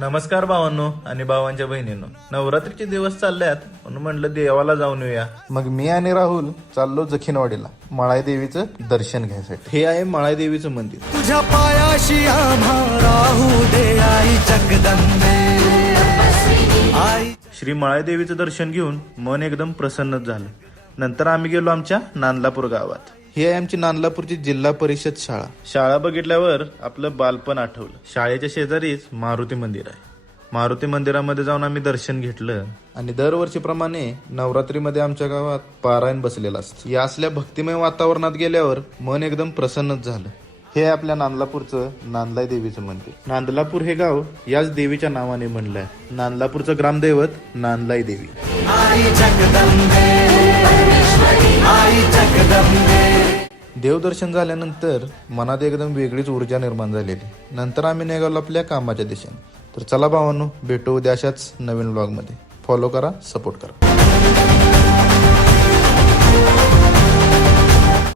नमस्कार भावांनो आणि भावांच्या बहिणींनो. नवरात्रीचे दिवस चालल्यात म्हणून म्हणलं देवाला जाऊन येऊया. मग मी आणि राहुल चाललो जखीनवाडीला मळाई देवीचं दर्शन घ्यायसाठी. हे आहे माळाई देवीचं मंदिर. तुझ्या पायाशी आम्हा राहू दे आई जगदंबे. आई श्री माळाई देवीचं दर्शन घेऊन मन एकदम प्रसन्नच झालं. नंतर आम्ही गेलो आमच्या नांदलापूर गावात. ही आहे आमची नांदलापूरची जिल्हा परिषद शाळा. शाळा बघितल्यावर आपलं बालपण आठवलं. शाळेच्या शेजारीच मारुती मंदिर आहे. मारुती मंदिरामध्ये जाऊन आम्ही दर्शन घेतलं. आणि दरवर्षीप्रमाणे नवरात्रीमध्ये आमच्या गावात पारायण बसलेलं असतं. या असल्या भक्तिमय वातावरणात गेल्यावर मन एकदम प्रसन्नच झालं. हे आहे आपल्या नांदलापूरचं नांदलाई देवीचं मंदिर. नांदलापूर हे गाव याच देवीच्या नावाने म्हणलं आहे नांदलापूरचं ग्रामदैवत नांदलाई देवी. देवदर्शन झाल्यानंतर मनात एकदम वेगळीच ऊर्जा निर्माण झालेली. नंतर आम्ही निघालो आपल्या कामाच्या दिशेने. तर चला भावांनो भेटू उद्या अशाच नवीन ब्लॉगमध्ये फॉलो करा सपोर्ट करा.